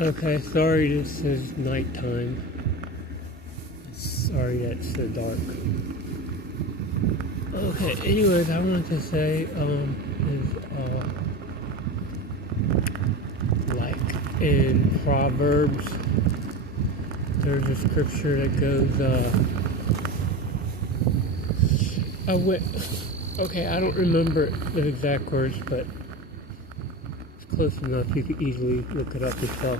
Okay, sorry this is nighttime. Sorry that's so dark. Okay, anyways, I wanted to say, like in Proverbs, there's a scripture that goes, okay, I don't remember the exact words, but it's close enough, you could easily look it up yourself.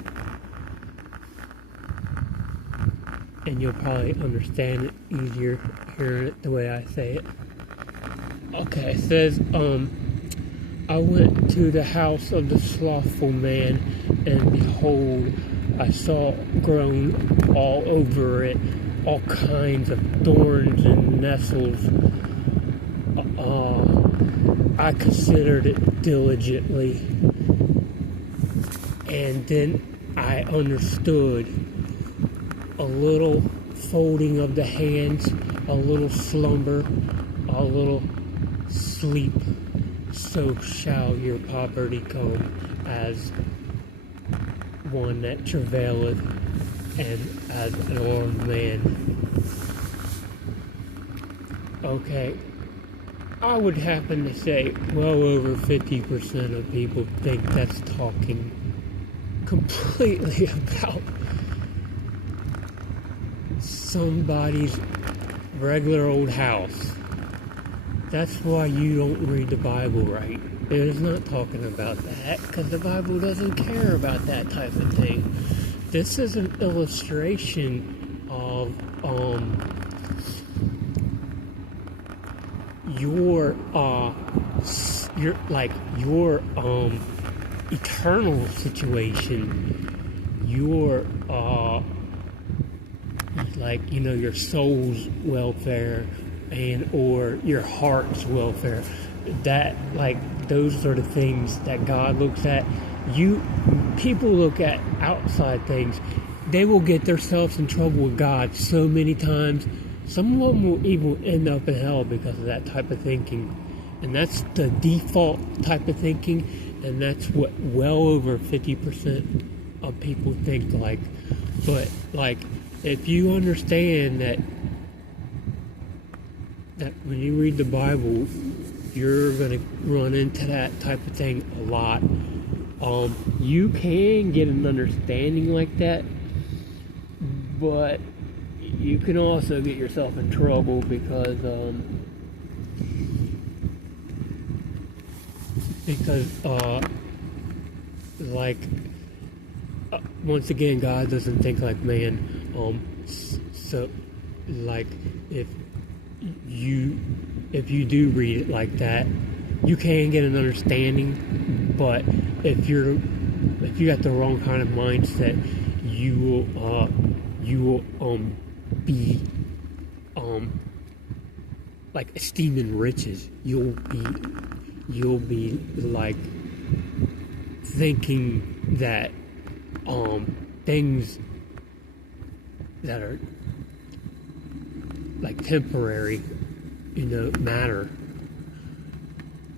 And you'll probably understand it easier hearing it the way I say it. Okay, it says, I went to the house of the slothful man, and behold, I saw grown all over it all kinds of thorns and nettles. I considered it diligently, and then I understood. A little folding of the hands, a little slumber, a little sleep, so shall your poverty come as one that travaileth and as an armed man. Okay, I would happen to say well over 50% of people think that's talking completely about somebody's regular old house. That's why you don't read the Bible right. It is not talking about that, because the Bible doesn't care about that type of thing. This is an illustration of your eternal situation, your your soul's welfare and or your heart's welfare. That, those are the things that God looks at. People look at outside things. They will get themselves in trouble with God so many times. Some of them will even end up in hell because of that type of thinking. And that's the default type of thinking, and that's what well over 50% of people think like. But, if you understand that when you read the Bible, you're going to run into that type of thing a lot. You can get an understanding like that, but you can also get yourself in trouble because once again, God doesn't think like man. So if you do read it like that, you can get an understanding. But if you got the wrong kind of mindset, you will be esteeming riches. You'll be thinking that things that are temporary, matter.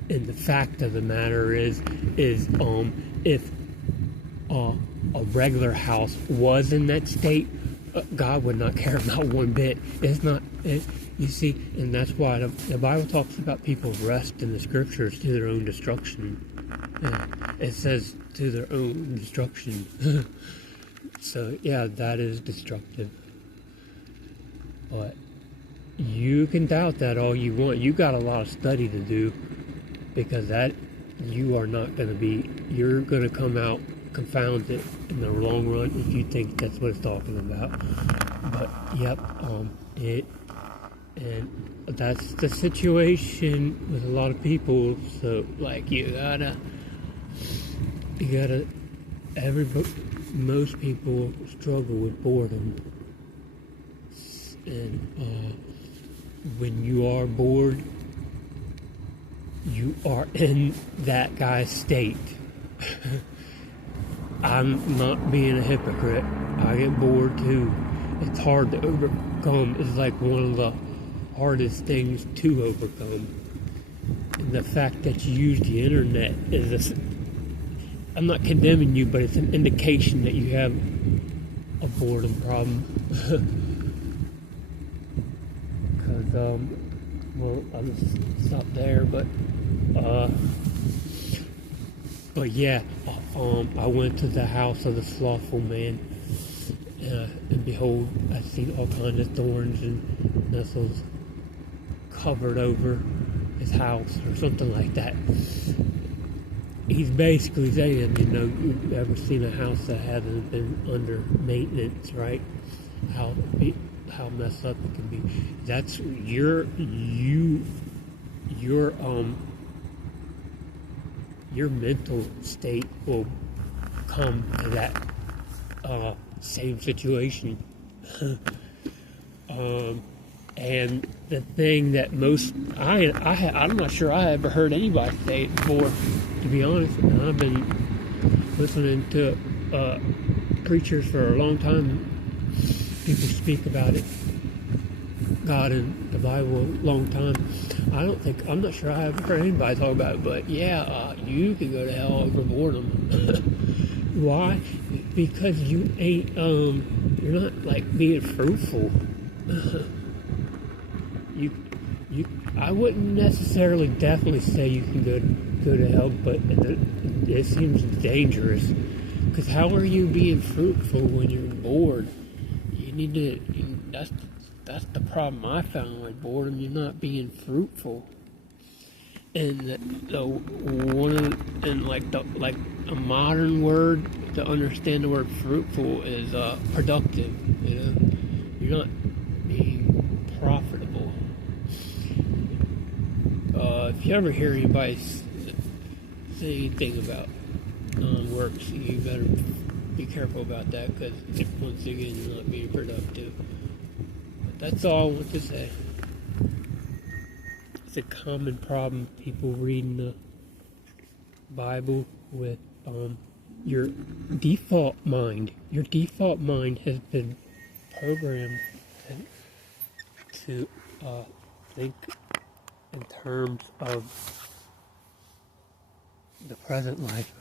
And the fact of the matter is if a regular house was in that state, God would not care about one bit. It's not. You see, and that's why the Bible talks about people rest in the scriptures to their own destruction. It says to their own destruction. So yeah, that is destructive. But you can doubt that all you want. You got a lot of study to do, because you are not going to be. You're going to come out confounded in the long run if you think that's what it's talking about. But yep, and that's the situation with a lot of people. So most people struggle with boredom, and when you are bored, you are in that guy's state. I'm not being a hypocrite. I get bored too. It's hard to overcome. It's like one of the hardest things to overcome. And the fact that you use the internet I'm not condemning you, but it's an indication that you have a boredom problem. Because, well, I'll just stop there, but yeah, I went to the house of the slothful man, and behold, I seen all kinds of thorns and nettles covered over his house, or something like that. He's basically saying, you've ever seen a house that hasn't been under maintenance, right? How messed up it can be. That's your mental state will come to that same situation. And the thing that I'm not sure I ever heard anybody say it before, to be honest. And I've been listening to preachers for a long time. People speak about it, God and the Bible, a long time. I'm not sure I ever heard anybody talk about it, but yeah, you can go to hell over boredom. Why? Because you ain't, you're not like being fruitful. I wouldn't necessarily definitely say you can go to hell, but it seems dangerous. Because how are you being fruitful when you're bored? You need to. That's the problem I found with boredom. You're not being fruitful. And like a modern word to understand the word fruitful is productive. You're not being profitable. If you ever hear anybody say anything about non-works, you better be careful about that, because once again, you're not being productive. But that's all I want to say. It's a common problem, people reading the Bible with your default mind. Your default mind has been programmed to think in terms of the present life.